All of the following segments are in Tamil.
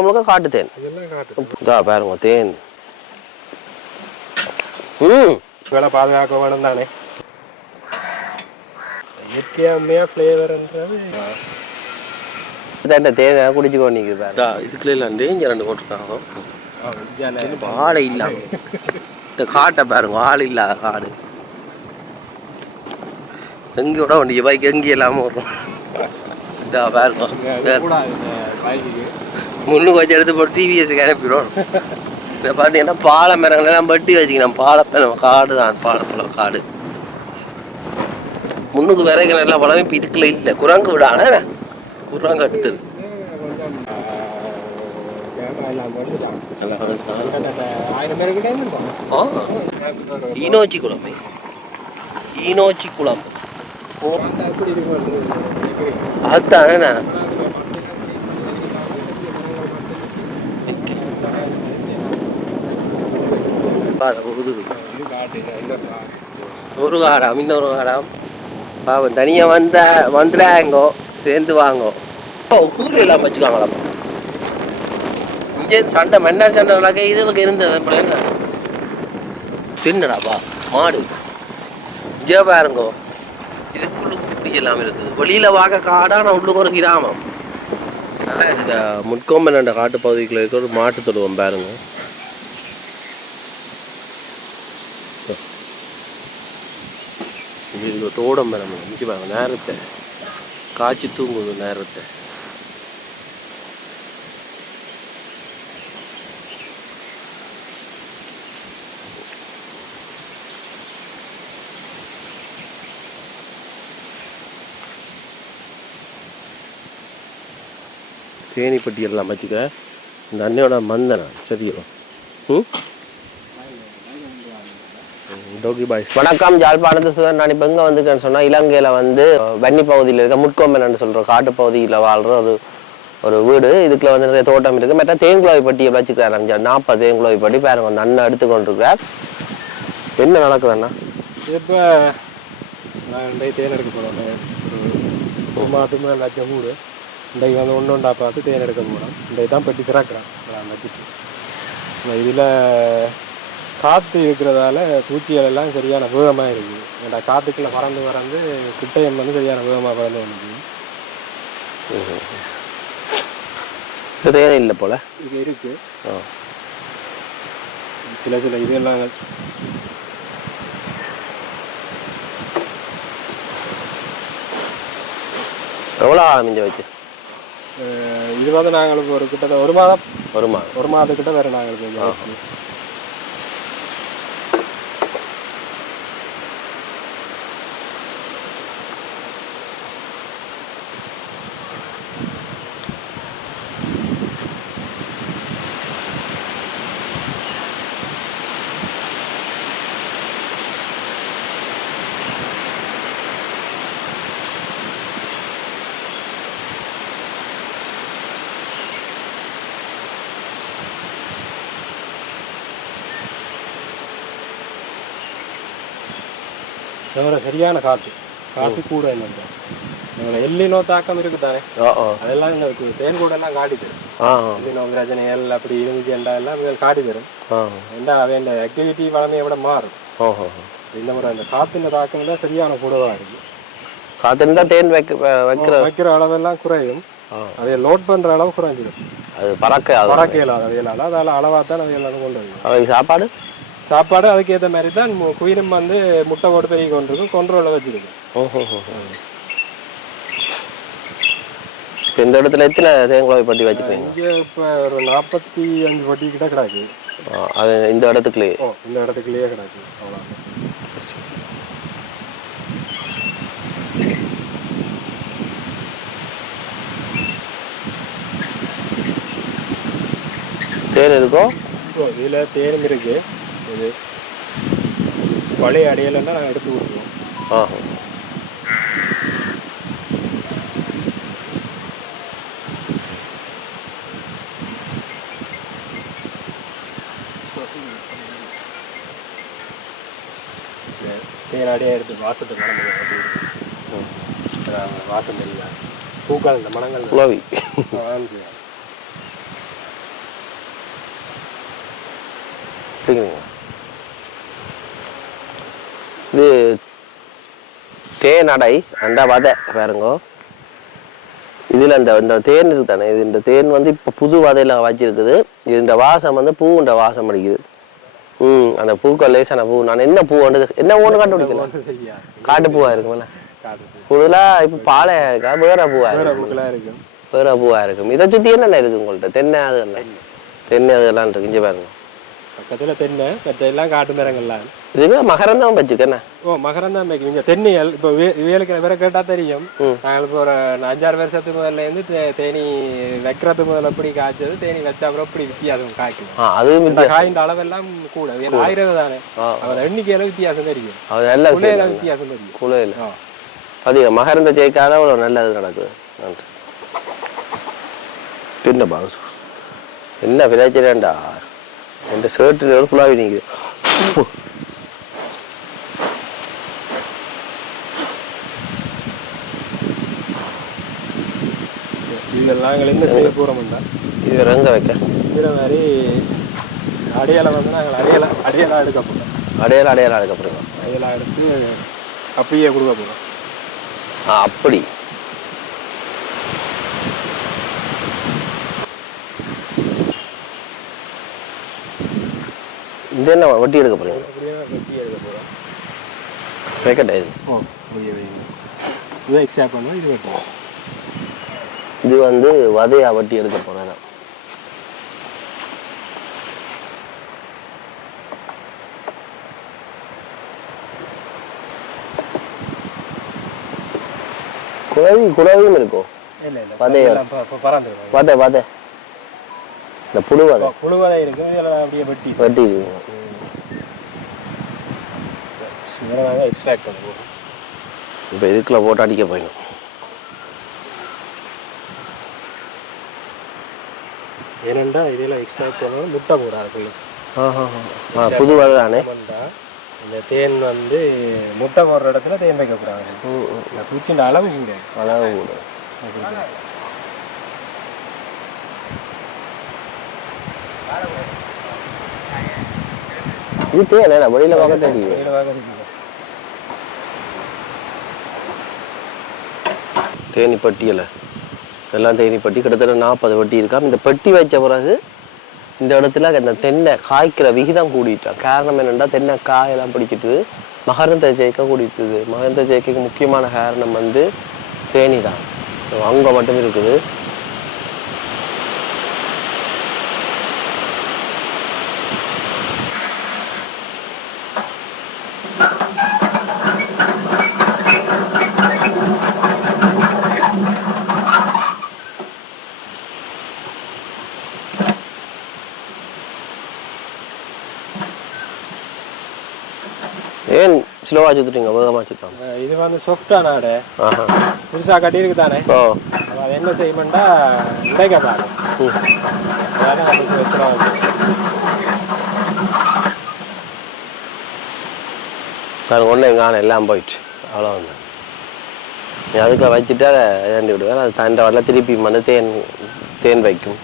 உங்களுக்கு காட்டு தேன் இதா பாருங்க தேன். வேலை பாதுகாக்க வேணும் தானே. இயற்கையாக ஃப்ளேவர்ன்றது தேனை குடிச்சுக்கோ. நீங்கள் இதுக்குள்ள இல்லை டேஞ்சர் ரெண்டு போட்டிருக்காங்க. ஆளை இல்லாம இந்த காட்டை பாருங்க, ஆள் இல்லாத காடு. எங்கேயோட வண்டி பைக் எங்கே இல்லாமல் வரும். இதா பாருங்க முன்னுக்கு வச்சு எடுத்து போட்டு டிவிஎஸ்க்கு அனுப்பிடும். இதை பார்த்தீங்கன்னா பாலை மரங்கள்லாம் பட்டி வச்சுக்கணும். பாலப்பழம் காடு தான், பாலப்பழம் காடு. முன்னுக்கு விறகு நல்லா பழம். இப்போ இதுக்குள்ள இல்லை, குரங்கு விடான குரங்கு எடுத்துது. ஈனோச்சி குளம், ஈனோச்சி குளம் அதுதானே. ஒரு காடாம் இன்னொரு காடாம். பாவம் தனியாக வந்துடாங்கோ, சேர்ந்து வாங்கோ. கூலி எல்லாம் வச்சுக்காங்களா இங்கே சண்டை மன்னர் சண்டை நடக்க இதுகளுக்கு இருந்தது பிள்ளைங்க. தின்னடாப்பா மாடு இங்கே பாருங்கோ. இதுக்குள்ள குட்டி எல்லாம் இருக்குது. வெளியில் வாங்க காடான உள்ளுக்கு ஒரு கிராமம். அதனால் இந்த முட்கொம்பன் என்ற காட்டு பகுதிக்குள்ள இருக்க ஒரு மாட்டு தொடுவோம் பாருங்க. இது தோடம் மேலே இங்கே பாருங்க. நேரத்தை காய்ச்சி தூங்குது நேரத்தை. தேனிப்பட்டி எல்லாம் வச்சுக்க. இந்த அண்ணையோட மந்தனா சரியோ. வணக்கம், ஜாழ்ப்பாணத்து சுதன். நான் இப்போ எங்கே வந்துருக்கேன்னு சொன்னால், இலங்கையில் வந்து வன்னி பகுதியில் இருக்க முட்கொம்பன் சொல்கிற காட்டு பகுதியில் வாழ்கிற ஒரு வீடு. இதுக்குள்ள வந்து நிறைய தோட்டம் இருக்குது. மற்ற தேங்குழாய் பட்டியை வச்சுக்கிறார். 40 தேங்குழாய் பட்டி பாருங்க. அந்த அண்ணன் எடுத்து கொண்டிருக்கிறார். என்ன நடக்குதுண்ணா? இப்போ நான் தேன் எடுக்க போகிறோம். ஒரு மாதத்துக்கு லட்சம் வீடு இன்றைக்கு வந்து ஒன்றா பார்த்து தேன் எடுக்க போகிறோம். இன்றைக்கு தான் பெட்டி திறக்கிறேன் வச்சுட்டு. இதில் காற்று இருக்கிறதால பூச்சிகள் எல்லாம் சரியான வேகமாக இருக்குது. ஏன்னா காற்றுக்குள்ளே பறந்து குட்டையம் வந்து சரியான வேகமாக பறந்து வந்துருக்கு. தேன் இல்லை போல இது இருக்குது. சில இதெல்லாம் எவ்வளோ ஆரம்பிஞ்ச வச்சு இது வந்து நாங்களுக்கு ஒரு கிட்ட ஒரு மாதத்துக்கிட்ட வேறு நாங்களுக்கு கொஞ்சம் வச்சு. சரியான காற்று கூட என்ன எல்லினோ தாக்கம் இருக்குதானே. அதெல்லாம் எங்களுக்கு தேன் கூட எல்லாம் காட்டி தரும். எல்லினோ பிரச்சனைகள் அப்படி இருந்துச்சு எல்லாம் காட்டி தரும். ஏண்டா அவன் ஆக்டிவிட்டி வளமையை விட மாறும். இந்த முறை அந்த காற்றின் தாக்கம் தான் சரியான கூடவா இருக்கு. காத்திருந்தா தேன் வைக்கிற அளவெல்லாம் குறையும். அதை லோட் பண்ற அளவு குறைஞ்சிடும். அது பறக்க இயலாது அவையலால. அதில் அளவாக தான் அவையெல்லாம் கொண்டு வரும். சாப்பாடு அதுக்கேற்ற மாதிரி தான் குயிலும் வந்து முட்டை போட்டு பெருகி கொண்டிருக்கும். கொண்டரோல வச்சிருக்கும். இந்த இடத்துல எத்தனை தேங்குழாய் பட்டி வச்சுருக்கீங்க? இங்கே இப்போ ஒரு 45 பட்டி கிட்ட கிடக்கு. அது இந்த இடத்துக்குள்ளேயே கிடக்கு. அவ்வளோ தேன் இருக்கும். இதில் தேனும் இருக்கு. இது பழைய அடையலைன்னா நாங்கள் எடுத்து கொடுத்துருவோம். தேனாடியாக எடுத்து வாசத்தை கடந்து வாசம் தெரியல. பூக்கள் இந்த மனங்கள் உழவி. அப்படிங்களா? இது தேன் அடை அண்டா வதை பாருங்க. இதில் இந்த தேன் இருக்கு தானே, இது இந்த தேன் வந்து இப்போ புது வதையில் வச்சிருக்குது. இது இந்த வாசம் வந்து பூண்ட வாசம் அடிக்குது. அந்த பூக்கள் லேசான பூ. நான் என்ன பூ என்ன ஒன்று கண்டுபிடிக்கல. காட்டுப்பூவா இருக்கும்ல கூடுதலாக. இப்போ பாலை இருக்கா வேற பூவா இருக்கும்? வேற பூவா இருக்கும். இதை சுற்றி என்னென்ன இருக்கு உங்கள்கிட்ட? தென்னை அதெல்லாம் தென்னை அதெல்லாம் இருக்கு. இங்கே பாருங்க பக்கத்தில் தென்னை எல்லாம் காட்டு மரங்கள்லாம் இதுக்கு மகரந்தம் வச்சுக்கண்ணே. மகரந்தம் வைக்கணும். தென்னைகள் இப்போ வேலுக்கு வேற கேட்டால் தெரியும். நாங்கள் இப்போ ஒரு 5-6 வருஷத்துக்கு முதல்லேருந்து தேனி வைக்கிறது முதல்ல எப்படி காய்ச்சது, தேனி வச்சா அப்புறம் எப்படி வித்தியாசம் காய்க்கும். அதுவும் காயின் அளவெல்லாம் கூட 1000 தானே, அவர் எண்ணிக்கையில வித்தியாசம் தெரியும். அது நல்ல வித்தியாசம் தெரியும். குலையில் அதிகம் மகரந்த ஜெயிக்காத அவ்வளோ நல்லது நடக்குது. நன்றி. என்ன பாஸ் என்ன பிரச்சனைண்டா, என் ஷர்ட்டில் ஒரு ஃபுல்லாகி நிற்குது. இதெல்லாம் என்ன செய்ய போகிறோம்னா, இது ரங்க வைக்க இதே மாதிரி அடையாளம் வந்து நாங்கள் அடையாளம் எடுக்க போகிறோம். அடையாளம் எடுக்க போகிறோம். அடையாளம் எடுத்து அப்படியே கொடுக்க போகிறோம். அப்படி இது என்ன வட்டி எடுக்க போறீங்க? வட்டி எடுக்க போகிறோம். பேக்கெட் இது. இது எக்ஸ்ட்ரா பண்ணுவோம். இது வெட்டுவோம். இது வந்து வதையா வட்டி எடுக்க போறேன். குழவியும் இருக்கும். வதை வதை இந்த புழுவதை இருக்கு. இதெல்லாம் அப்படியே வெட்டி இருக்கும். எக்ஸ்ட்ராக்ட் பண்ணுவோம். இப்போ இதுக்குள்ள போட்டு அடிக்க போயிடும். ஏனெண்டா இதெல்லாம் எக்ஸ்ட்ராக்ட் பண்ணணும். முட்டை போடாது. புது வதை தானே. இந்த தேன் வந்து முட்டை போடுற இடத்துல தேன் வைக்கக்கூடாது. இந்த பூச்சின்ற அளவு கூட இது தேன் வெளியில பார்க்க தெரியும். தேனி பட்டியல எல்லாம் தேனி பட்டி கிட்டத்தட்ட 40 வட்டி இருக்காம். இந்த பெட்டி வச்ச பிறகு இந்த இடத்துல இந்த தென்னை காய்க்கிற விகிதம் கூடிட்டான். காரணம் என்னென்னா, தென்னை காயெல்லாம் பிடிச்சிட்டு மகரந்த ஜெயிக்க கூடிட்டுது. மகரந்த ஜெயிக்க முக்கியமான காரணம் வந்து தேனி தான். அங்கே மட்டும் இருக்குது. ஏன் ஸ்லோவா சுத்துறீங்க? வேகமா சுத்தாங்க. இது வந்து சாஃப்டான ஆடை. புதுசாக கட்டியிருக்கு தானே. அது என்ன செய்யணும்டா உடைக்க பாரு. ஒன்று எங்கான எல்லாம் போயிட்டு அவ்வளோ வந்து நீ அதுக்குள்ள வச்சுட்டு அதை ஏண்டி விடுவேன். அது தண்டை வரல திருப்பி வந்து தேன் வைக்கும்.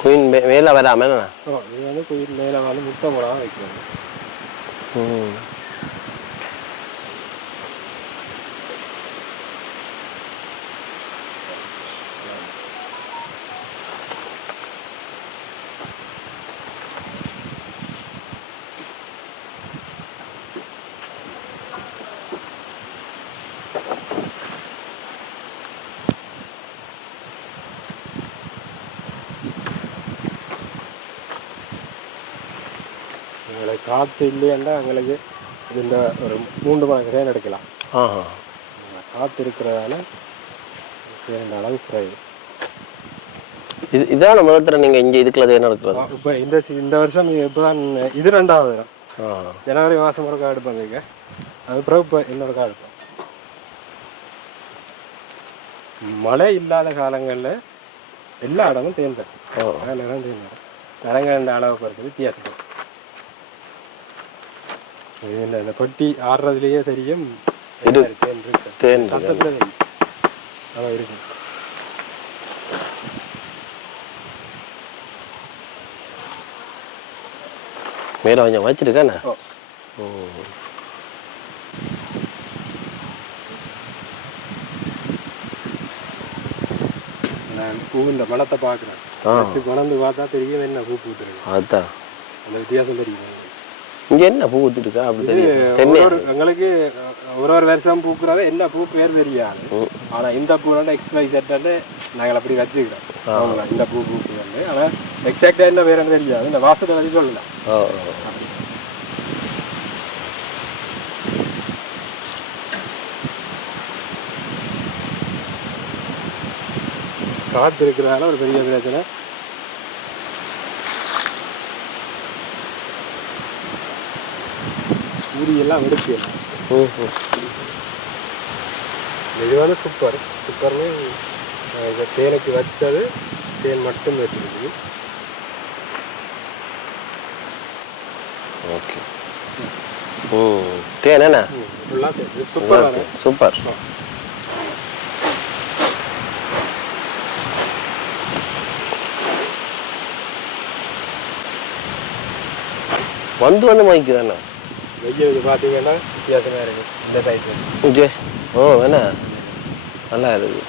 குயின் மேலே வராமல் என்ன? இது வந்து குயின் மேலே வந்து முட்டை போடாமல் வைக்கிறது. எங்களுக்கு காற்று இல்லையாண்டா எங்களுக்கு இந்த ஒரு 3 மணி நேரம் எடுக்கலாம். காற்று இருக்கிறதால 2 அளவு குறைவு. இதான் முதல்ல நீங்க இங்க இதுக்குள்ள தேன் எடுக்கிறது. இப்போ இந்த வருஷம் இப்போதான் இது 2வது தரம். ஜனவரி மாதம் ஒரு காடு எடுப்பாங்க. அது பிறகு இப்போ இன்னொரு காடு எடுப்போம். மழை இல்லாத காலங்களில் எல்லா இடமும் தேன் தான். நேரம் தேன் தான். மரங்கள் அளவு பொறுத்து வித்தியாசப்படும். இந்த கொட்டி ஆடுறதுலேயே தெரியும் தேன் இருக்கு. தேன் சத்தத்தில் தெரியும். அதான் இருக்கு. மேலே கொஞ்சம் வச்சிருக்கேண்ணே. நான் பூவின் மனத்தை பார்க்குறேன். வச்சு கொண்டு பார்த்தா தெரியும் என்ன பூ பூத்துருக்கு. அதுதான் அந்த வித்தியாசம் தெரியும். இங்கே என்ன பூ ஊற்றிருக்கா அப்படி தெரியும். எங்களுக்கு ஒரு வருஷம் பூக்குறத என்ன பூ பேர் தெரியாது. ஆனால் இந்த பூ XY Z நாங்கள் அப்படி வச்சுக்கிறோம். இந்த பூ பூக்குறது. ஆனால் எக்ஸாக்டாக என்ன வேறு தெரியாது. இந்த வாசத்தை வச்சு சொல்லலாம். காற்று இருக்கிறதால ஒரு பெரிய பிரச்சனை. ஊரியெல்லாம் வெடிச்சு. இது வந்து சூப்பர்னு இந்த தேனுக்கு வச்சது தேன் மட்டும் வச்சுருக்கு. ஓகே. தேன் என்ன சூப்பர் சூப்பர். வந்து மொய்க்குதாண்ணா. வெயில் பார்த்தீங்கன்னா வித்தியாசமாக இருக்குது. இந்த சைஸு என்ன நல்லா இருக்குது.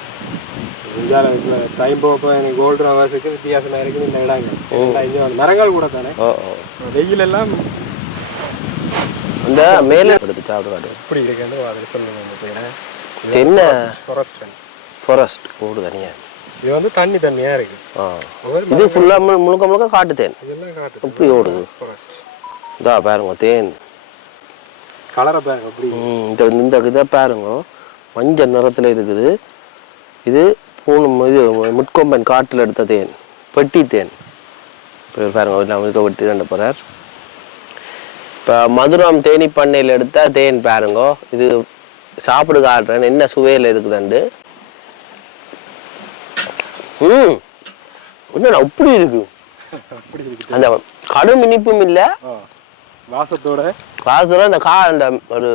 இந்தியாவில் டைம் போக எனக்கு கோல்டு ஹவர்ஸுக்கு வித்தியாசமாக இருக்குது. இந்த இடங்கள் மரங்கள் கூட தானே. வெயில் எல்லாம் இந்த மேலே எடுத்து சாப்பிடுவாடு இப்படி இருக்குன்னு அதில் சொல்லுங்க. என்ன ஃபாரஸ்ட் போடு தனியா. இது வந்து தண்ணியாக இருக்குது. இது ஃபுல்லாக முழுக்க காட்டு தேன். இதெல்லாம் காட்டு இப்படி ஓடுது. இதா பாருங்க தேன் கலரை பாருங்க. அப்படி இந்த இதை பாருங்க மஞ்சள் நிறத்தில் இருக்குது. இது இது முட்கொம்பன் காட்டில் எடுத்த தேன், பெட்டி தேன். பாருங்க எல்லாம் வெட்டி தண்ட போகிறார். இப்போ மதுரம் தேனி பண்ணையில் எடுத்த தேன் பாருங்க. இது சாப்பிடு காட்டுறேன் என்ன சுவையில் இருக்குதுண்டு. என்னண்ணா இப்படி இருக்கு. அந்த கடும் இனிப்பும் இல்லை, வாசத்தோட இந்த ஒரு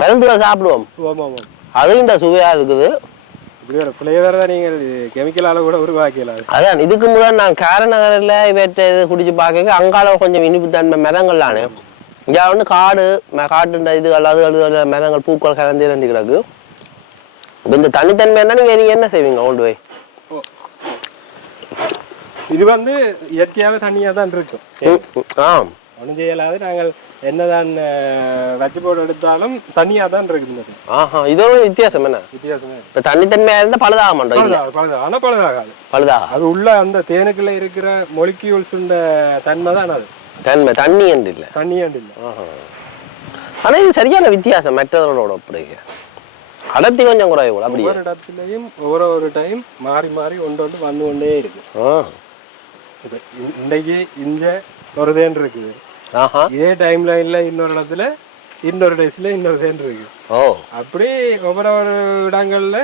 மருந்துல சாப்பிடுவோம் அதுவும் இந்த சுவையா இருக்குது. நீங்கள் கெமிக்கலால கூட உருவாக்கலாம். அதான் இதுக்கு முதல் நான் காரநகரில் இவற்றை இது குடிச்சு பார்க்க அங்கால கொஞ்சம் இனிப்பு தன்மை மரங்கள்லானே. இங்கே வந்து காட்டுன்ற இது அது மரங்கள் பூக்கள் கலந்து ரெண்டு கிடக்கு. இந்த தனித்தன்மைன்னா நீங்க என்ன செய்வீங்க கொண்டு போய்? இது வந்து இயற்கையாகவே தண்ணியாக தான் இருக்கும். ஒன்றும் செய்யலாது. நாங்கள் என்னதான் வச்சு போட்டு எடுத்தாலும் தண்ணியாக தான் இருக்குது. இதோட வித்தியாசம் என்ன? வித்தியாசமே இப்போ தனித்தன்மையாக இருந்தால் பழுதாக மாட்டோம். ஆனால் பழுதாகாது. அது உள்ள அந்த தேனுக்குள்ள இருக்கிற மொலிக்யூல்ஸுண்ட தன்மை தான் அது. தண்ணி என்று இல்லை. ஆனால் இது சரியான வித்தியாசம் மற்றவர்களோட அப்படிங்க. அடர்த்தி கொஞ்சம் குறைவு கூட. அப்படி ஒவ்வொரு இடத்துலையும் ஒரு டைம் மாறி ஒன்று வந்து கொண்டே இருக்கு. இன்னைக்கு இந்த ஒரு தேன் இருக்குது. இதே டைம்ல இல்ல இன்னொரு இடத்துல இன்னொரு டேஸ்ல இன்னொரு தேன் இருக்கு. அப்படி ஒவ்வொரு இடங்கள்ல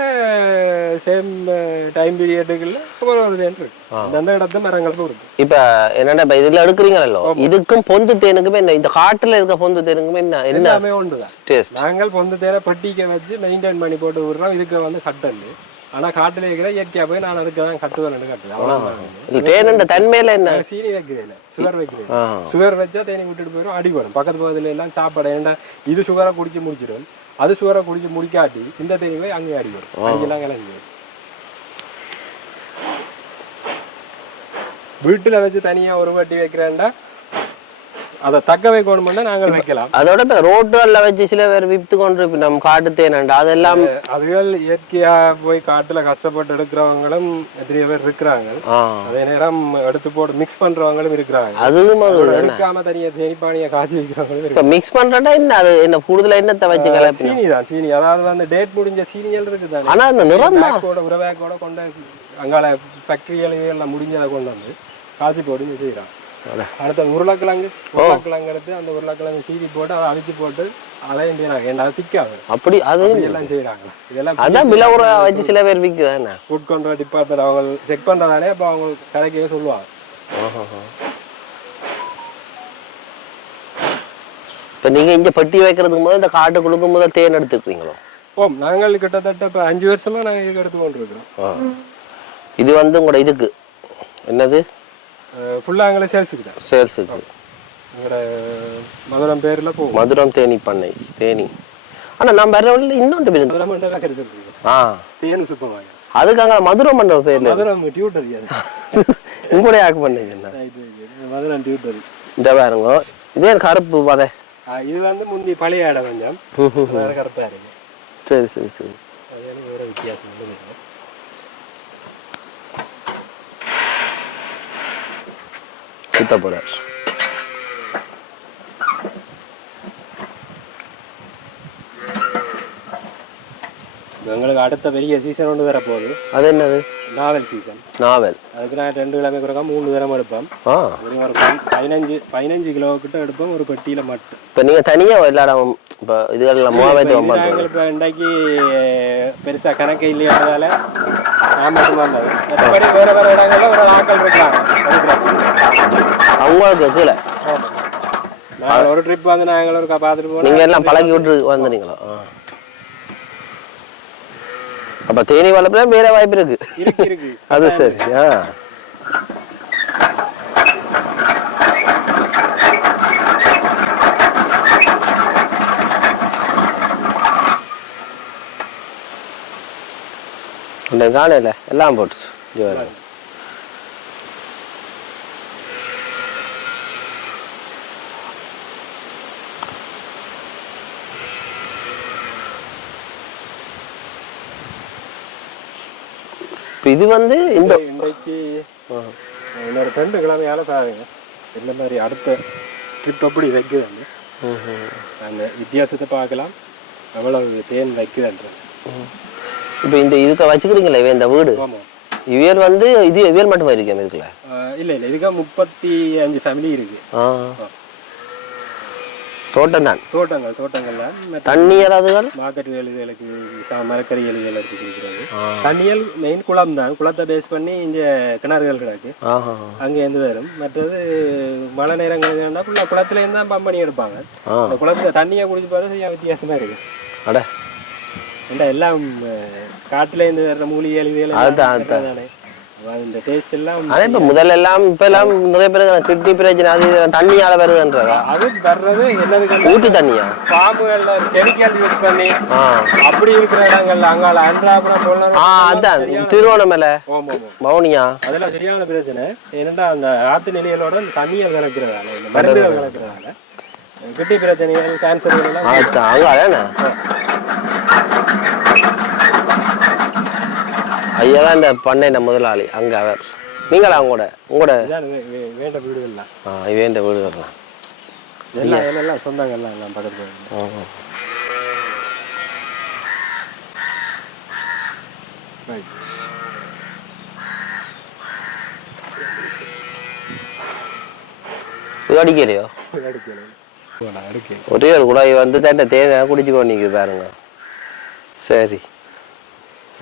சேம் டைம் பீரியடுகள்ல ஒவ்வொரு தேன் இருக்கு. அந்த இடத்துல மரங்களுக்கும் இருக்கு. இப்ப என்னன்னா இப்ப இதுல எடுக்கிறீங்களோ இதுக்கும் பொந்து தேனுக்குமே என்ன இந்த காட்டுல இருக்க பொந்து தேனுக்குமே என்ன எல்லாமே ஒன்றுதான். நாங்கள் பொந்து தேனை பட்டிக்க வச்சு மெயின்டைன் பண்ணி போட்டு விடுறோம். இதுக்கு வந்து கட்டல். ஆனா காட்டுல இருக்கிற இயற்கையா போய் நான் அதுக்கு தான் கட்டுவேன். கட்டுவேன் தன்மையில என்ன சீனி வைக்கிறேன், சுகர் வைக்கிறேன். சுகர் வச்சா தேனி விட்டுட்டு போயிடும், அடி வரும். பக்கத்து பக்கத்துல எல்லாம் சாப்பாடு ஏன்டா இது சுகரை குடிச்சு முடிச்சிடும், அது சுகரை குடிச்சு முடிக்காட்டி இந்த தேனி போய் அங்கேயே அடி வரும். அங்கெல்லாம் கிளம்பி வீட்டுல வச்சு தனியா ஒரு வாட்டி வைக்கிறேன்டா அதை தக்க வைக்கணும்னா நாங்கள் வைக்கலாம். அதோட இப்ப ரோட்டுல வச்சு சில பேர் வித்து கொண்டு நம்ம காட்டு தேனண்டா அதெல்லாம் அதுகள் இயற்கையா போய் காட்டுல கஷ்டப்பட்டு எடுக்கிறவங்களும் எத்தனை பேர் இருக்கிறாங்க. அதே நேரம் எடுத்து போட்டு மிக்ஸ் பண்றவங்களும் இருக்கிறாங்க. அதுவும் எடுக்காம தனியா தேனிப்பானியை காய்ச்சி வைக்கிறவங்களும் மிக்ஸ் பண்றா என்ன அது என்ன கூடுதலா என்னத்தை வச்சு கலப்பி சீனி தான். சீனி அதாவது அந்த டேட் முடிஞ்ச சீனியல் இருக்குதானே. ஆனா அந்த நிறம் கூட உரவேக்கோட கொண்ட அங்கால ஃபேக்ட்ரிகளெல்லாம் முடிஞ்சதை கொண்டு வந்து காய்ச்சி போட்டு செய்கிறான். அடுத்த உருளைக்கிழங்கு எடுத்து அந்த உருளைக்கிழங்கு சீவி போட்டு அதை அவிச்சு போட்டு அதையும் செய்யறாங்க. ஏன்னா திக்காது அப்படி அது எல்லாம் செய்யறாங்க. இதெல்லாம் அதான் விலை உர வச்சு சில பேர் விற்குது. ஃபுட் கண்ட்ரோல் டிபார்ட்மெண்ட் அவங்க செக் பண்றதாலே அப்போ அவங்க கடைக்கவே சொல்லுவாங்க. இப்போ நீங்க இங்க பெட்டி வைக்கிறதுக்கு முதல் இந்த காட்டு குழுக்கும் முதல் தேன் எடுத்துக்கிறீங்களோ? நாங்கள் கிட்டத்தட்ட இப்போ 5 வருஷமா நாங்கள் இதுக்கு எடுத்து கொண்டு இருக்கிறோம். இது வந்து உங்களோட இதுக்கு என்னது ஃபுல்லாக எங்களை சேல்ஸுக்கு தான். சேல்ஸுக்கு எங்களோட மதுரம் பேரில் போகும். மதுரம் தேனி பண்ணை தேனி. ஆனால் நான் வேற வழியில் இன்னொன்று பேர் மதுரம் மண்டலம் கிடைச்சிருக்கு. தேனி சுப்பமாங்க அதுக்காக மதுரம் மண்டல பேர்ல மதுரம் டியூட்டரி உங்களுடைய ஆக்கு பண்ணீங்க என்ன மதுரம் டியூட்டரி. இந்த பாருங்க இதே கருப்பு பாதை. இது வந்து முந்தி பழைய இடம் கொஞ்சம் வேற கருப்பாக இருக்கு. சரி சரி சரி அது எனக்கு வேற வித்தியாசம் இல்லை. சுத்த போறார். எங்களுக்கு அடுத்த பெரிய சீசன் ஒன்று வர போகுது. அது என்னது? நாவல் சீசன். நாவல் அதுக்கு நான் 2 கிழமை குறைக்கா 3 தரம் எடுப்போம். 15 கிலோ கிட்ட எடுப்போம் ஒரு பெட்டியில மட்டும். இப்போ நீங்க தனியா எல்லாரும் இப்போ இதுகளெல்லாம் நாங்கள் இப்போ இன்றைக்கு பெருசா கணக்கு இல்லையானதால நான் மட்டும் வந்தது. மற்றபடி வேற வேற இடங்கள்ல ஒரு ஆட்கள் இருக்காங்க அவங்களுக்கு கீழே. நாங்கள் ஒரு ட்ரிப் வந்து நாங்கள் ஒரு பார்த்துட்டு போனோம். நீங்க எல்லாம் பழகி விட்டு வந்துறீங்களா? அப்ப தேனி வளர்ப்புல வேற வாய்ப்பு இருக்கு. அது சரி. இந்த காலையில எல்லாம் போட்டுச்சு. இது வந்து இந்த இன்றைக்கு இன்னொரு 2 கிழமையால பாருங்க இந்த மாதிரி அடுத்த ட்ரிப் அப்படி வைக்குது. அந்த வித்தியாசத்தை பார்க்கலாம் எவ்வளவு தேன் வைக்குதுன்றது. இப்போ இந்த இதுக்கு வச்சுக்கிறீங்களா இந்த வீடு? இவியல் வந்து இது இவியல் மட்டும் இருக்கேன் இதுக்குள்ள? இல்லை இதுக்கு 35 ஃபேமிலி இருக்கு. தோட்டம் தான். தோட்டங்கள்லாம் தண்ணி ஏதாவது மார்க்கெட் வேலைகளுக்கு மரக்கறி வேலைகள் எடுத்து கொடுக்குறாங்க. தண்ணியல் மெயின் குளம் தான். குளத்தை பேஸ் பண்ணி இங்கே கிணறுகள் கிடக்கு. அங்கே இருந்து வரும். மற்றது மழை நேரங்கள் ஃபுல்லாக குளத்துலேருந்து தான் பம்ப் பண்ணி எடுப்பாங்க. அந்த குளத்துல தண்ணியை குடிச்சு பார்த்தா வித்தியாசமா இருக்கு. அட எல்லாம் காட்டுலேருந்து வர்ற மூலிகை தானே இந்த டேஸ்ட் எல்லாம். ஆனால் இப்போ முதல்ல எல்லாம் இப்போ எல்லாம் நிறைய பேர் கிட்னி பிரச்சனை அது தண்ணியால வருதுன்றதா? அது வர்றது என்னது ஊட்டு தண்ணியா? பாம்புகள்ல கெமிக்கல் யூஸ் பண்ணி அப்படி இருக்கிற இடங்கள்ல அங்கால அன்றாபுரம் அதான் திருவோணமலை மௌனியா அதெல்லாம் சரியான பிரச்சனை. ஏன்னா அந்த ஆத்து நிலைகளோட தண்ணியை கலக்கிறதால இந்த மருந்துகள் கலக்கிறதால கிட்னி பிரச்சனைகள் கேன்சர் எல்லாம் அங்கே அதானே. ஐயா தான் இந்த பண்ணை முதலாளி அங்க அவர். நீங்களா உங்களோட வேண்ட வீடுகள்லாம்? வேண்ட வீடுகள்லாம் எல்லாம் சொந்தங்கள்லாம் எல்லாம் பக்கத்துல. அடிக்கலையோ? ஒரே ஒரு குழாய் வந்து தட்ட தேவை குடிச்சுக்கோ நீங்க பாருங்க. சரி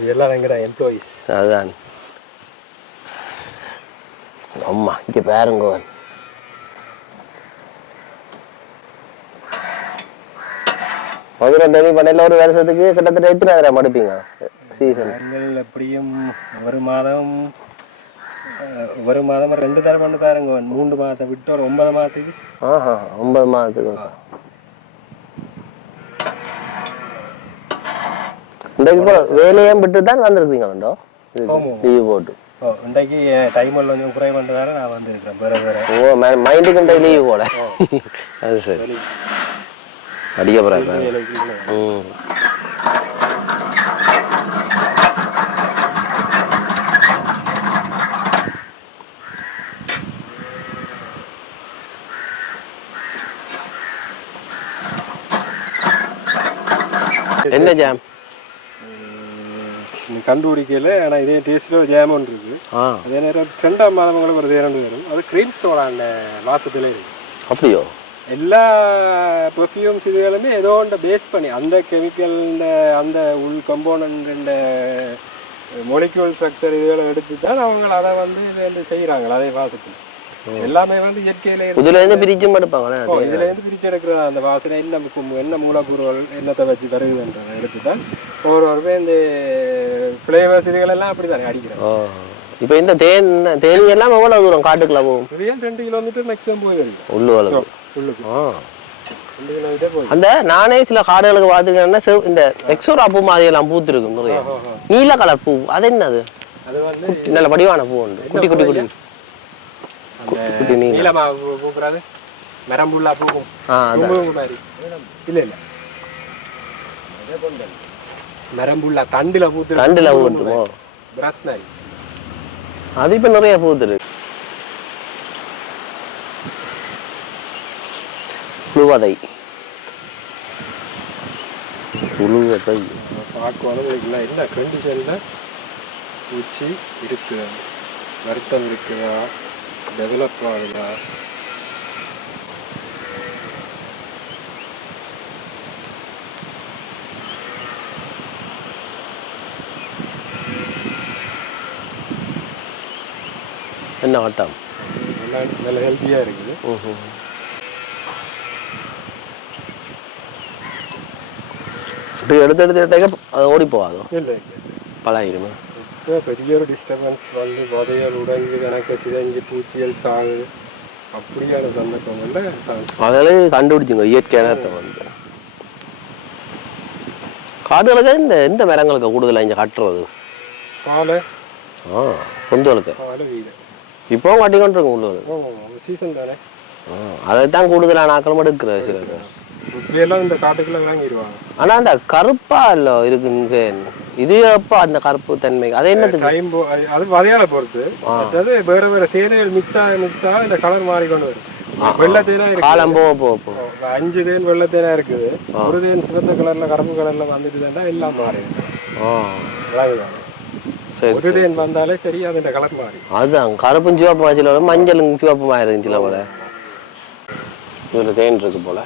இதெல்லாம் எங்கடா எம்ப்ளாயிஸ்? அதுதான். அம்மா இங்க பாருங்க மதுரை பண்ணையில் ஒரு வருஷத்துக்கு கிட்டத்தட்ட எத்தனை தடவை மடுப்பீங்க சீசன்? எப்படியும் ஒரு மாதம் 2 தடவை பண்ணு பாருங்க. 3 மாதம் விட்டு ஒரு 9 மாதத்துக்கு. 9 மாதத்துக்கு. இன்றைக்கு இப்போ வேலையும் விட்டு தான் வந்திருக்கீங்களோ லீவ் போட்டு? இன்றைக்கு டைம் கொஞ்சம் குறை பண்ணுறதால நான் வந்துருக்கிறேன். வேற மைண்டுக்கு இன்றைக்கு லீவ் போல. அது சரி அடிக்க போகிறேன். என்ன ஜாம்? கண்டுபிடிக்கல. ஆனால் இதே டேஸ்ட்டில் ஜாம் ஒன்று இருக்குது. அதே நேரம் 2ஆம் மாதங்களுக்கு ஒரு தேரண்டு வரும். அது க்ரீம் சோடா அந்த வாசத்தில் இருக்குது. அப்படியோ? எல்லா பெர்ஃப்யூம்ஸ் இதுகளுமே ஏதோ ஒன்று பேஸ் பண்ணி அந்த கெமிக்கல் அந்த உள் கம்போனண்ட் மொலிக்யூல் ஸ்ட்ரக்சர் இதுகளை எடுத்து தான் அவங்க அதை இது செய்கிறாங்க. அதே வாசத்தில் எல்லாமே இயற்கையில இதுலேருந்து பிரிச்சும் எடுப்பாங்க. இதுலேருந்து பிரித்து எடுக்கிற அந்த வாசனை என்ன மூலக்கூறுகள் என்னத்தை வச்சு தருகுதுன்றதை எடுத்து தான் ஒவ்வொருவருமே இந்த ஃப்ளேவர்ஸ் இதுகளெல்லாம் அப்படி தானே அடிக்கிறோம். இப்போ இந்த தேனி எல்லாம் எவ்வளோ தூரம் காட்டுக்குள்ள போகும்? 2 கிலோமீட்டர் மேக்ஸிமம் போய் வருது உள்ளுக்கு. 2 கிலோமீட்டர் போய். அந்த நானே சில காடுகளுக்கு பார்த்துக்கிட்டேன்னா இந்த எக்ஸோரா பூ மாதிரி எல்லாம் பூத்துருக்கும் நிறைய. நீல கலர் பூ அது என்னது? அது நல்ல வடிவான பூ உண்டு. குட்டி குட்டி குட்டி நீலமா பூக்குறாது மரம்புள்ளா பூக்கும். இல்ல இல்ல மரம்புள்ளா தண்டுல பூத்துமோ பிரஸ் மாதிரி அது இப்ப நிறைய பூத்துரு. புழுவதை பார்க்குவாங்க. என்ன கண்டிஷன்ல பூச்சி இருக்குதா, வருத்தம் இருக்குதா, டெவலப் ஆகுதா, என்ன ஆட்டம் நல்ல ஹெல்த்தியா இருக்குது. இப்போ எடுத்து அது ஓடி போகாதோ? இல்லை பழகிடுமா? பெரிய ஒரு டிஸ்டர்பன்ஸ் விதைகள் உடைஞ்சு கணக்க சிதைஞ்சு பூச்சிகள் சாகுது அப்படியான சந்தர்ப்பங்கள்ல அதெல்லாம் கண்டுபிடிச்சுங்க இயற்கையான காடுகளுக்கு இந்த மரங்களுக்கு கூடுதலாக இங்கே கட்டுறது பாலை பொந்துகளுக்கு பாலை வீடு இப்போவும் கட்டி கொண்டு இருக்கும் உள்ளூர் சீசன் தானே. அதைத்தான் கூடுதலான ஆக்களும் எடுக்கிற சில இப்படியெல்லாம் இந்த காட்டுக்குள்ள வாங்கிடுவாங்க. ஆனால் அந்த கருப்பா இல்லை இருக்குங்க இது அப்போ அந்த கருப்பு தன்மை அது என்னதுக்கு? அது வதையால பொறுத்து. அதாவது வேற வேற தேனைகள் மிக்ஸ் ஆக இந்த கலர் மாறிக்கொண்டு வரும். வெள்ளை தேனா இருக்கு, காலம் போக 5 தேன் வெள்ளை தேனா இருக்குது. ஒரு தேன் சிவத்த கலர்ல கருப்பு கலர்ல வந்துட்டுதான் எல்லாம் மாறி ஒரு தேன் வந்தாலே சரி அது கலர் மாறி. அதுதான் கருப்பும் சிவப்பு ஆச்சுல மஞ்சளும் சிவப்பு ஆயிருந்துச்சுல போல. இதுல தேன் இருக்கு போல.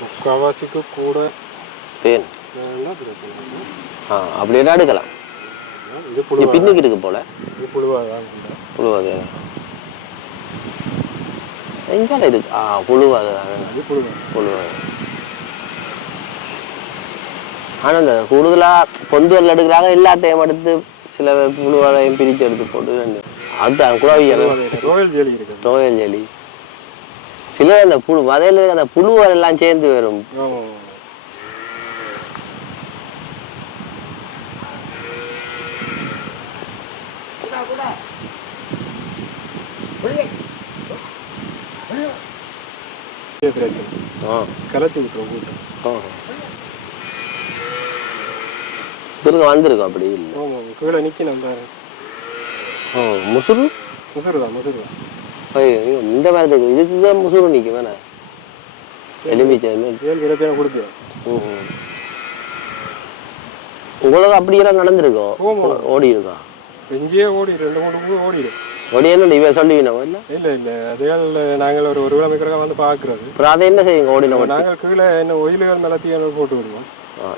முக்காவாசிக்கு கூட தேன் அப்படியே எடுக்கலாம். இது பின்னுக்கு இருக்கு போல. புழுவாது எங்கால இருக்கு? புழுவாது புழுவாது. ஆனா இந்த கூடுதலா பொந்துவல் எடுக்கிறாங்க, எல்லாத்தையும் எடுத்து சில புழுவாதையும் பிரித்து எடுத்து போட்டு அதுதான் ரோயல் ஜெலி. சில அந்த புழு வதையில அந்த புழுவால் எல்லாம் சேர்ந்து வரும். கலத்தி விட்டுரும் வந்திருக்கும். அப்படி இல்லை கீழே நிக்கணும் பாரு. முசுறு முசுறுதான் இந்த மரத்துக்கு இதுக்குதான் முசுறு நிற்கும் வேணா எலுமிச்சை கொடுப்பேன். உங்களுக்கு அப்படியெல்லாம் நடந்திருக்கோம்? ஓடி இருக்கா? எங்கேயே ஓடி 2-3 ஓடிடும். ஓடி என்ன இவ சொல்லுவீங்க? இல்லை இல்லை அதே நாங்கள் ஒரு கிலோமீட்டருக்காக வந்து பார்க்குறது. அப்புறம் அதை என்ன செய்யுங்க? ஓடின நாங்கள் கீழே என்ன ஒயிலுகள் மெலத்தியான போட்டு வருவோம்.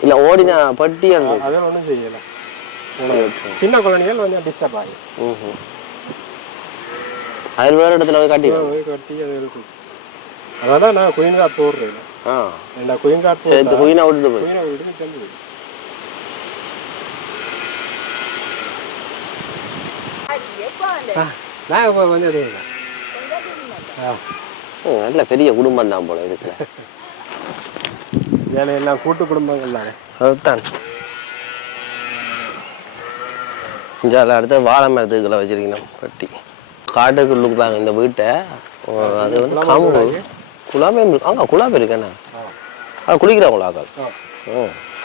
இல்லை ஓடினா பட்டி அதெல்லாம் ஒன்றும் செய்யலை. சின்ன குழந்தைகள் கொஞ்சம் டிஸ்டர்ப் ஆகும். அதில் வேறு இடத்துல போய் கட்டி அது இருக்கும். அதான் நான் குயின்காட் போடுறேன். நான் குயின்காட் சேர்த்து குயினை விட்டுட்டு போய் நல்ல பெரிய குடும்பம் தான் போல இருக்கு. வேலையெல்லாம் கூட்டு குடும்பங்கள் தானே. அதுதான் அடுத்த வாழை மரத்துக்களை வச்சிருக்கணும் பட்டி. காட்டுக்குள்ளுக்கு பாருங்க இந்த வீட்டை. அது வந்து காமு குழாமே அங்கே குழாமே இருக்கேண்ணா. குளிக்கிற குழாக்கள்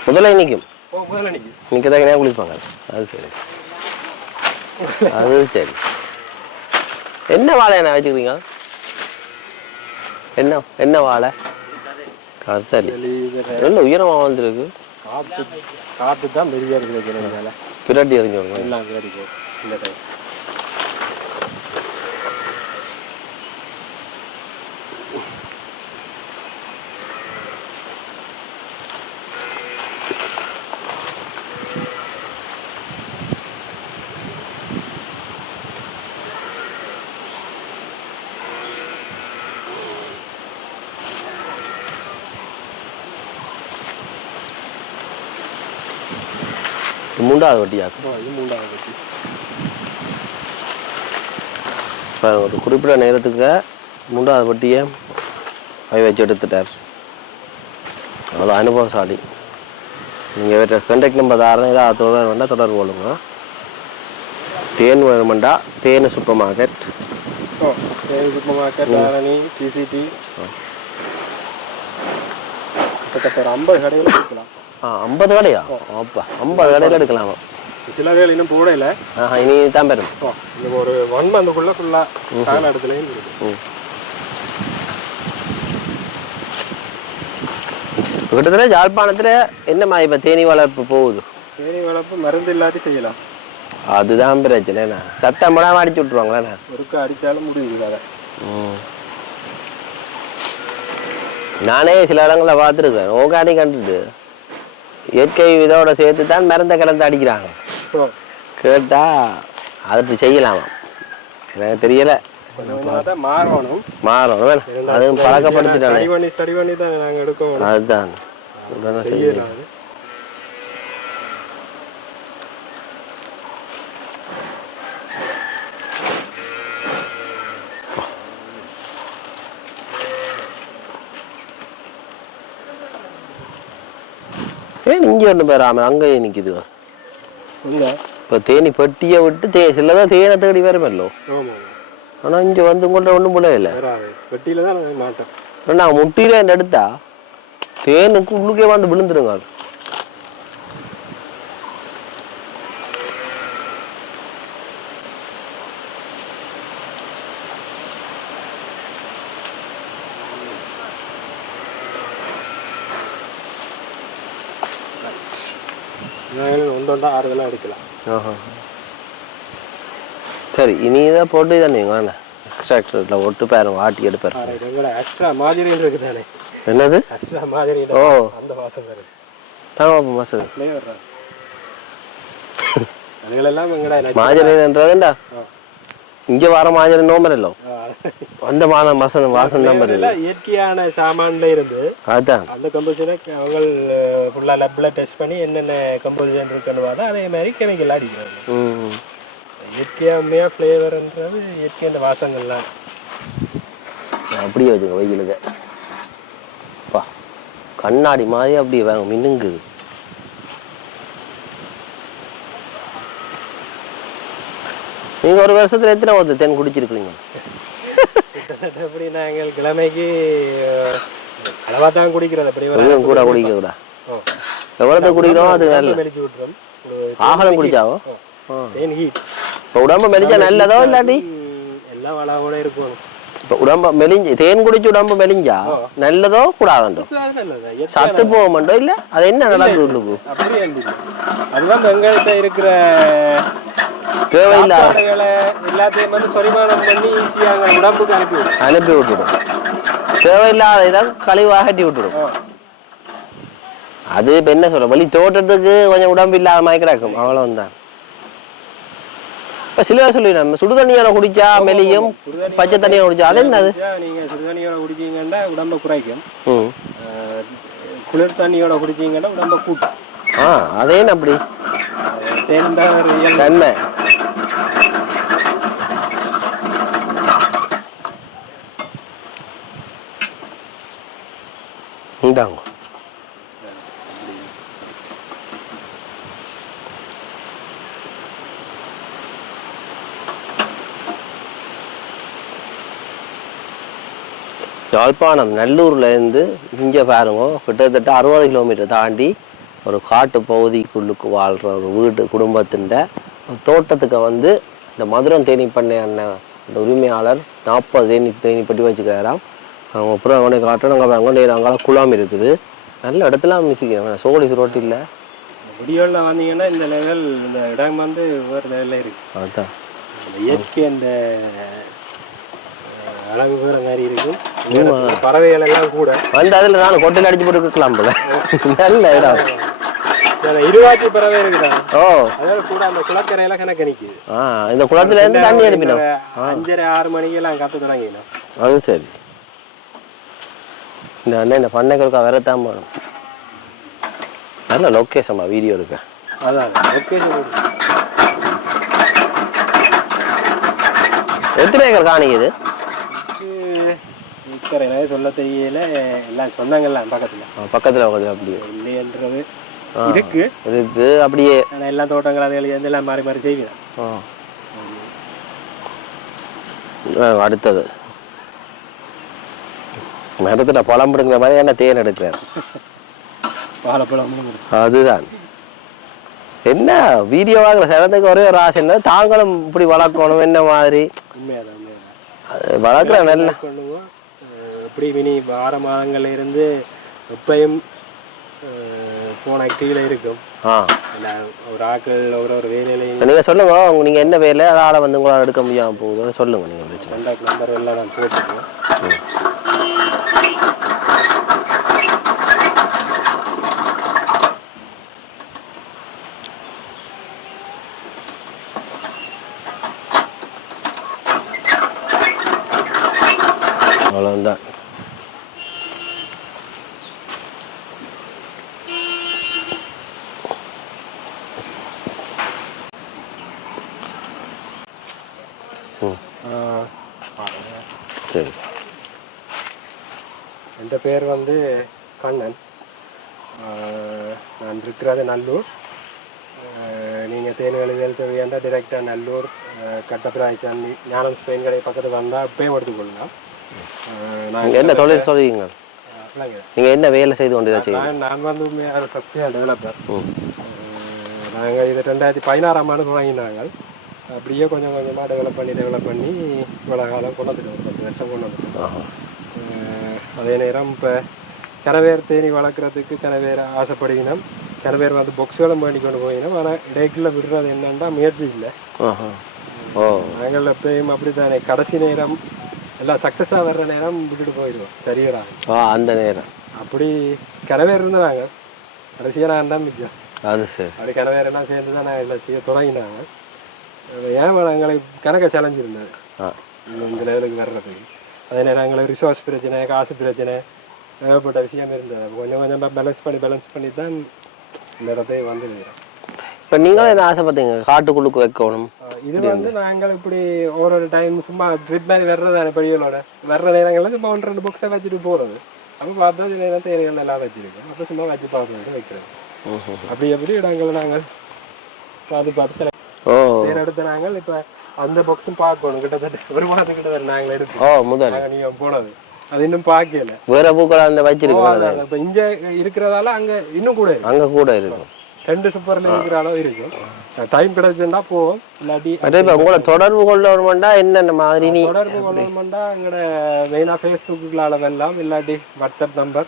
முதல்ல நிற்கும். நிற்கதாங்க குளிப்பாங்க. அது சரி அது சரி. என்ன வாழை என்ன வச்சுக்கிறீங்க? என்ன என்ன வாழை? கருத்தலி. நல்ல உயரமாக வந்துருக்கு. காற்று தான் பெரிய இருக்கிறதுனால பிரட்டி எறிஞ்சோங்க எல்லாம் கிடைக்கும் இந்த டைம். மூன்றாவது வட்டியாக்கும். இது மூன்றாவது வட்டி. இப்போ ஒரு குறிப்பிட்ட நேரத்துக்கு மூன்றாவது வட்டியை வச்சு எடுத்துட்டார். அவ்வளோ அனுபவசாலி. நீங்கள் வேறு கான்டாக்ட் நம்பர் தாரேன், ஏதாவது தொடர்பு வேண்டாம் தொடர்பு கொள்ளுங்க. தேன் வேணுமெண்டா தேன் super market. Super market Arani டிசிபி கிட்டத்தட்ட 50 கடைகள் எடுக்கலாம். 50 கடையா? அப்பா 50 கடையில் எடுக்கலாமா? சில வேலை இன்னும் போடல. இனி தான் பெறும். இன்னும் ஒரு 1 மந்த்துக்குள்ள ஃபுல்லாக கால இடத்துலையும் இருக்கு. கிட்டத்தட்ட யாழ்ப்பாணத்தில் என்ன மாதிரி இப்போ தேனி வளர்ப்பு போகுது? தேனி வளர்ப்பு மருந்து இல்லாத செய்யலாம். அதுதான் பிரச்சனை. சத்தம் படாமல் அடிச்சு விட்ருவாங்களே. ஒருக்க அடித்தாலும் முடியுது அதை. நானே சில இடங்களில் பார்த்துருக்கேன். ஓகானி கண்டுட்டு இயற்கை இதோட சேர்த்து தான் மருந்தை கலந்து அடிக்கிறாங்க. கேட்டா அது செய்யலாமா? எனக்கு தெரியல. மாறணும் அதுவும் பழக்கப்படுத்திட்டாங்க. அதுதான் ஏன் இங்கே ஒன்று பேராம அங்கேயே நிற்குது. இப்போ தேனி பெட்டியை விட்டு சிலதான் தேனை தேடி வருமல்லோ. ஆனால் இங்கே வந்து உங்கள்கிட்ட ஒன்றும் போல இல்லை. பெட்டியில தான் மாட்டேன். நான் முட்டியில என்ன எடுத்தா தேனுக்கு உள்ளுக்கே வந்து விழுந்துடுங்க. ஒன்றொண்டா 6 இதெல்லாம் எடுக்கலாம். சரி இனிதான் போட்டு தானே எக்ஸ்ட்ராக்டர்ல ஒட்டு பாருங்க ஆட்டி எடுப்பாரு. எக்ஸ்ட்ரா மாதிரி இருக்குதானே? என்னது எக்ஸ்ட்ரா மாதிரி? ஓ அந்த வாசம் வருது. தாங்க வாசம் ஃப்ளேவர். அதுகளெல்லாம் எங்கடா மாஜரின்றதுண்டா இங்க வர மாஜரி நோம்பரല്ലോ அந்த வாசம் தான் வருது. இயற்கையான சாமான்ல இருந்து அதான் அந்த கம்போசிஷனை அவங்க ஃபுல்லா லெப்ல டெஸ்ட் பண்ணி என்னென்ன கம்போசிஷன் இருக்குன்னு பார்த்தா அதே மாதிரி கெமிக்கல் அடிக்கிறாங்க. இயற்கையா ஃப்ளேவர்ன்றது இயற்கை அந்த வாசங்கள்லாம் அப்படியே வச்சுங்க வெயிலுக்கு. பா கண்ணாடி மாதிரி அப்படியே வாங்க மின்னுங்குது. நீங்க ஒரு வருஷத்துல எத்தனை ஒருத்தர் தேன் குடிச்சிருக்கீங்க? அப்படி நாங்கள் கிழமைக்கு அளவா தான் குடிக்கிறது. அப்படி கூட குடிக்க கூட எவ்வளவு குடிக்கிறோம் அது நல்ல மெலிச்சு விட்டுறோம். ஆகலம் குடிச்சாவோ இப்போ உடம்பு மெலிஞ்சா நல்லதோ இல்லாட்டி எல்லாம் வளவோட இருக்கும். இப்போ உடம்பு மெலிஞ்சு தேன் குடிச்சு உடம்பு மெலிஞ்சா நல்லதோ கூடாதோ? சத்து போக மாட்டோம் இல்ல அது என்ன நடக்குது உள்ளுக்கு? அதுதான் எங்கள்கிட்ட இருக்கிற தேவையில்லாத எல்லாத்தையும் வந்து சொரிமானம் பண்ணி ஈஸியாக உடம்புக்கு அனுப்பி விட்டுடும். தேவையில்லாத இதை கழிவு அகட்டி விட்டுடும். அது இப்போ என்ன சொல்ல வலி தோட்டத்துக்கு கொஞ்சம் உடம்பு இல்லாத மாதிரி கிடக்கும் அவ்வளவுதான். இப்போ சில சொல்லி நம்ம சுடு தண்ணியோட குடிச்சா மெலியும், பச்சை தண்ணியோட குடிச்சா அது என்னது? நீங்க சுடு தண்ணியோட குடிச்சீங்கன்னா உடம்ப குறைக்கும், குளிர் தண்ணியோட குடிச்சீங்கன்னா உடம்ப கூட்டும். அதே அப்படி தன்மை. இந்தாங்க யாழ்ப்பாணம் நல்லூர்லேருந்து இங்கே பாருங்க கிட்டத்தட்ட 60 கிலோமீட்டர் தாண்டி ஒரு காட்டு பகுதிக்குள்ளுக்கு வாழ்கிற ஒரு வீட்டு குடும்பத்தின் தோட்டத்துக்கு வந்து இந்த மதுரம் தேனி பண்ணை அண்ணன் இந்த உரிமையாளர் 40 தேனி பட்டி வச்சுக்கிறாராம். அவங்க அப்புறம் அவனை காட்டுறோம் அங்கே அங்கே அங்கே குழாம் இருக்குது நல்ல இடத்துல மிசிக்கிறேன் சோழி ரோட்டு இல்லை வீடியோவில் வந்தீங்கன்னா இந்த லெவல் இந்த இடம் வந்து வேறு லெவலில் இருக்குது அதுதான் இயற்கை அந்த அழகு வேறு மாதிரி இருக்கும் பறவைகள் எல்லாம் கூட வந்து அதில் நான் கொட்டையில் அடிச்சு போட்டு இருக்கலாம் போல நல்ல இடம் இருவாச்சி பறவை இருக்குதா ஓ அதாவது கூட அந்த குளக்கரையெல்லாம் கணக்கு நிற்கிது இந்த குளத்துல இருந்து தண்ணி எடுப்பினோம் 5:30 6 மணிக்கு எல்லாம் கற்று தொடங்கினோம் அது சரி இந்த அண்ணன் இந்த பண்ணைகளுக்கு வரத்தான் போகணும் நல்ல லொக்கேஷன்மா வீடியோ இருக்கு அதான் லொக்கேஷன் எத்தனை ஏக்கர் காணிக்குது இருக்கிற சொல்ல தெரியல எல்லாம் சொன்னாங்கல்ல பக்கத்தில் அப்படியே இல்லைன்றது இருக்கு அப்படியே எல்லாம் தோட்டங்கள் அதை எழுதி எல்லாம் மாறி மாறி செய்வேன் அடுத்தது மரத்துல பழம் பிடுங்கிற மாதிரி என்ன தேன் எடுக்கிறார் வாழைப்பழம் அதுதான் என்ன வீடியோ வாங்குற சிறந்துக்கு ஒரே ஒரு ஆசை என்ன தாங்களும் இப்படி வளர்க்கணும் என்ன மாதிரி வளர்க்குற நல்ல பண்ணுவோம் எப்படி மினி வார மாதங்கள்ல இருந்து எப்பயும் போன ஆக்டிவில் இருக்கும் ஒரு ஆக்கள் ஒரு வேலையில நீங்க சொல்லுங்க நீங்க என்ன வேலை அதால வந்து உங்களால் எடுக்க முடியாம போகுது சொல்லுங்க நீங்க கான்டாக்ட் நம்பர் எல்லாம் நான் போட்டுருக்கேன் அவ்வளவுதான் சரி என் பேர் வந்து கண்ணன் நான் இருக்கிறது நல்லூர் நீங்கள் தேன் எழுதல் தேவையாண்டா டிரெக்டாக நல்லூர் கட்டப்பிராய் சாமி ஞானம் ஸ்பெயின் கடை பக்கத்தில் வந்தால் அப்பயும் எடுத்துக்கொள்ளலாம் நாங்கள் என்ன தொழில் சொல்லுவீங்க நீங்கள் என்ன வேலை செய்து கொண்டு நான் வந்து சக்தியாக டெவலப்பர் நாங்கள் இது 2016ஆம் ஆண்டு தொடங்கினாங்க அப்படியே கொஞ்சம் கொஞ்சமாக டெவலப் பண்ணி இவ்வளோ காலம் கொண்டு வந்துட்டோம் 10 வருஷம் கொண்டு வந்துட்டோம் அதே நேரம் இப்போ சில பேர் தேனி வளர்க்குறதுக்கு சில பேர் ஆசைப்படுகினோம் சில பேர் வந்து பொக்ஸுகளும் பண்ணி கொண்டு போயினோம் ஆனால் இடைக்குள்ள விடுறது என்னன்னா முயற்சி இல்லை நாங்கள் எப்பயும் அப்படி தானே கடைசி நேரம் எல்லாம் சக்ஸஸாக வர்ற நேரம் விட்டுட்டு போயிடுவோம் சரியாக அந்த நேரம் அப்படி சில பேர் இருந்தாங்க கடைசியாக நான் தான் மிச்சம் அது சரி அப்படி சில பேர் எல்லாம் சேர்ந்து தான் நான் எல்லாம் செய்ய தொடங்கினாங்க ஏன் எங்களுக்கு கணக்கை சேலஞ்சிருந்தது இந்த லெவலுக்கு வர்றதுக்கு அதே நேரம் எங்களுக்கு ரிசோர்ஸ் பிரச்சனை காசு பிரச்சனை ஏகப்பட்ட விஷயம் இருந்தது கொஞ்சம் கொஞ்சமாக பேலன்ஸ் பண்ணி தான் இந்த இடத்தையும் வந்துருக்கிறோம் இப்போ நீங்களும் என்ன ஆசைப்பட்டீங்க காட்டுக்குள்ளுக்கு வைக்கணும் இது வந்து நாங்கள் இப்படி ஒரு டைம் சும்மா ட்ரிப் மாதிரி வர்றதானே படிகளோட வர்ற நேரங்களில் சும்மா 1-2 புக்ஸை வச்சுட்டு போகிறது அப்போ பார்த்தா சில நேரம் தேவைகள் எல்லாம் வச்சுருக்கோம் அப்போ சும்மா வச்சு பார்த்து வைக்கிறோம் அப்படி இடங்கள் நாங்கள் பார்த்து சில தேர் எடுத்த நாங்கள் இப்போ அந்த பாக்ஸும் பார்க்கணும் கிட்டத்தட்ட ஒரு மாதத்துக்கிட்ட நாங்கள் எடுத்து நீங்கள் போனது அது இன்னும் பார்க்கல வேற பூக்கள் அந்த வச்சிருக்கோம் இப்போ இங்கே இருக்கிறதால அங்கே இன்னும் கூட அங்கே கூட இருக்கும் 2 சூப்பர்ல இருக்கிற அளவு இருக்கும் டைம் கிடைச்சுன்னா போவோம் இல்லாட்டி உங்களை தொடர்பு கொள்ளணும்டா என்னென்ன மாதிரி தொடர்பு கொள்ளணும்டா எங்களோட மெயினாக ஃபேஸ்புக்கில் வரலாம் இல்லாட்டி வாட்ஸ்அப் நம்பர்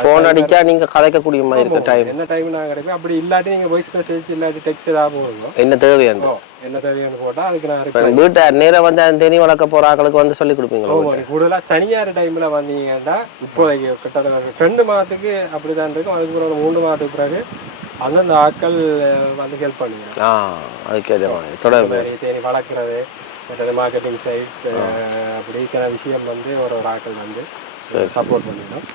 ஃபோன் அடிச்சா நீங்க கலைக்கக்கூடிய மாதிரி இருக்க டைம் என்ன டைம் நான் கிடைக்கும் அப்படி இல்லாட்டி நீங்க வாய்ஸ் மெசேஜ் இல்லாட்டி டெக்ஸ்ட் ஏதாவது போடுவோம் என்ன தேவையானு போட்டா அதுக்கு நான் வீட்டை நேரம் வந்து அந்த தேனி வளர்க்க போற ஆட்களுக்கு வந்து சொல்லி கொடுப்பீங்களா கூடுதலா சனியார் டைம்ல வந்தீங்கன்னா இப்போதைக்கு கிட்டத்தட்ட 2 மாதத்துக்கு அப்படிதான் இருக்கும் அதுக்கு பிறகு 3 மாதத்துக்கு பிறகு அந்தந்த ஆட்கள் வந்து ஹெல்ப் பண்ணுங்க அதுக்கு தொடர்பு தேனி வளர்க்குறது மற்றது மார்க்கெட்டிங் சைட் அப்படிங்கிற விஷயம் வந்து ஒரு ஆட்கள் வந்து சப்போர்ட் பண்ணிடும்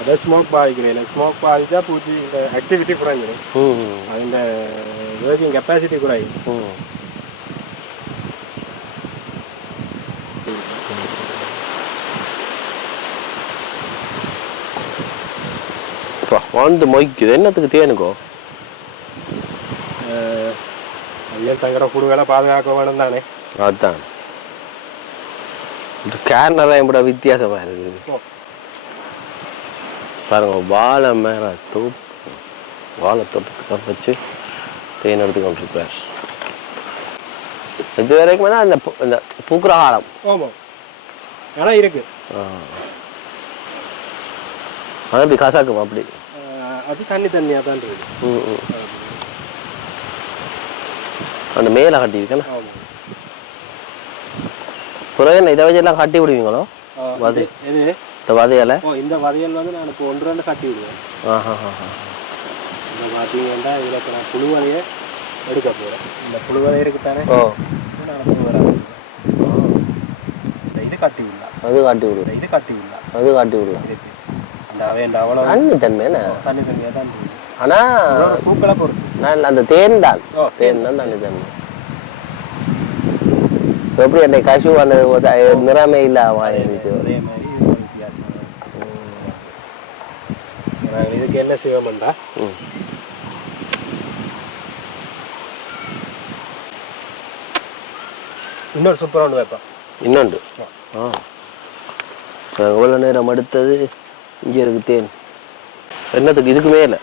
அதை ஸ்மோக் பாதிக்கிறேன் ஸ்மோக் பாதிச்சா பூச்சி இந்த ஆக்டிவிட்டி குறைஞ்சிடும் அந்த ஒர்க்கிங் கெப்பாசிட்டி குறையும் வந்து மொய்க்குது என்னத்துக்கு தேனுக்கோ ஐயன் தங்குற கூடுகளை பாதுகாக்க வேணும் தானே அதுதான் இந்த கேனரா கூட வித்தியாசமா இருக்குது பாருங்க. வாழை மேல வாழை தோட்டத்துக்கு வச்சு தேன் எடுத்து கொண்டிருப்பார். இது வரைக்கும் தான் இந்த பூக்குற காலம். ஆமாம், ஆனால் இருக்கு. அது அப்படி கசாக்கும் அப்படி அது தண்ணியாக தான் இருக்குது. அந்த மேலே கட்டியிருக்கேன். புறவே இதை வச்சு எல்லாம் கட்டி விடுவீங்களோ? வதை இந்த வதையால இந்த வதையல் வந்து நான் இப்போ 1-2 கட்டி விடுவேன். இந்த பார்த்தீங்கன்னா இதில் இப்போ நான் புழுவலையே எடுக்க போகிறேன். இந்த புழுவலை இருக்குத்தானே, நான் புழுவலை இது காட்டி விடலாம். அது காட்டி விடுவேன். இது காட்டி விடலாம். அது காட்டி விடலாம். அந்த வேண்ட அவ்வளோ தண்ணி தன்மையான தண்ணி தன்மையாக தான் இருக்குது. ஆனால் பூக்களை பொறுத்து நான் அந்த தேன் தான் தண்ணி தன்மை எப்படி அந்த கசு அந்த நிறமே இல்லாம இருந்துச்சு. அதே மாதிரி இதுக்கு என்ன செய்வோம்டா, இன்னொரு சூப்பராக ஒன்று வைப்பேன். இன்னொன்று எவ்வளோ நேரம் அடுத்தது இங்கே இருக்கு தேன் என்னத்துக்கு இதுக்கு மேலே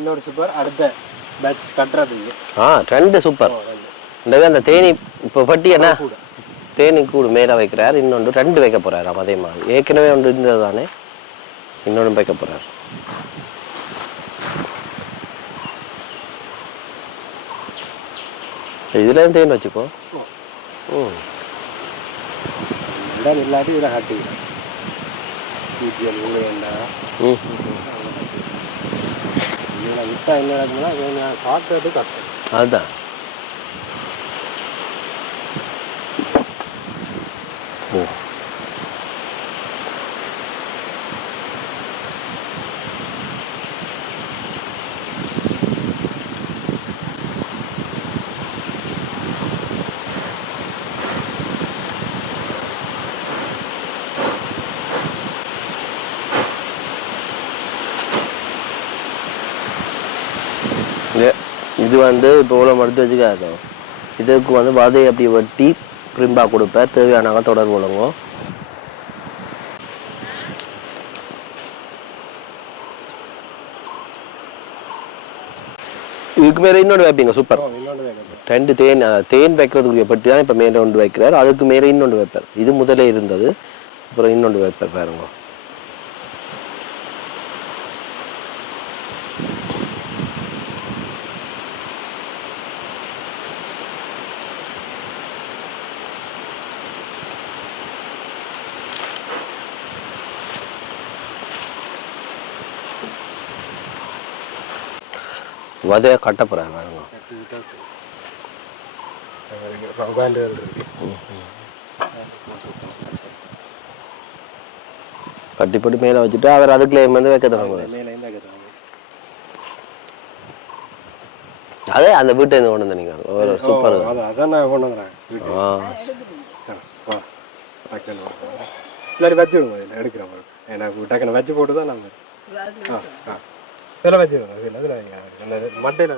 இன்னொரு சூப்பர் அடுத்த பேட்ச் கட்டுறதுக்கு. 2 சூப்பர். அந்த தேனி இப்போ பட்டி என்ன தேனி கூடு மேலே வைக்கிறார். இன்னொன்று 2 வைக்க போறாரு. அதே மாதிரி ஏற்கனவே ஒன்று இருந்தது தானே, இன்னொன்று வைக்க போறாரு. இதுல தேன் வச்சுக்கோ. இல்லாட்டி இதில் ஹாட்டி விட்டா என்ன நடக்குதுன்னா சாப்பிட்றது கஷ்டம். அதுதான் இது வந்து இப்போ இவ்வளோ மடுத்து வச்சுக்காது. இதுக்கு வந்து வதையை அப்படி வெட்டி பிரிம்பா கொடுப்பேன். தேவையானாங்க தொடர்பு கொள்ளுங்க. இதுக்கு மேலே இன்னொன்று வைப்பீங்க. சூப்பர். 2 தேன் வைக்கிறதுக்குரிய பட்டி தான் இப்போ மேலே ஒன்று வைக்கிறார். அதுக்கு மேலே இன்னொன்று வைப்பார். இது முதலே இருந்தது, அப்புறம் இன்னொன்று வைப்பார் பாருங்க. வதையை கட்ட போகிறாங்க. கட்டிப்பட்டு மேலே வச்சுட்டு அவர் அதுக்குள்ளே வந்து வைக்க தருவாங்க. அதே அந்த வீட்டை இருந்து கொண்டு வந்தீங்க. ஒரு சூப்பர். அதான் நான் கொண்டு வந்துடுறேன். வச்சு எடுக்கிறேன். எனக்கு டக்குன்னு வச்சு போட்டு தான் நாங்கள் வச்சு மட்டையில்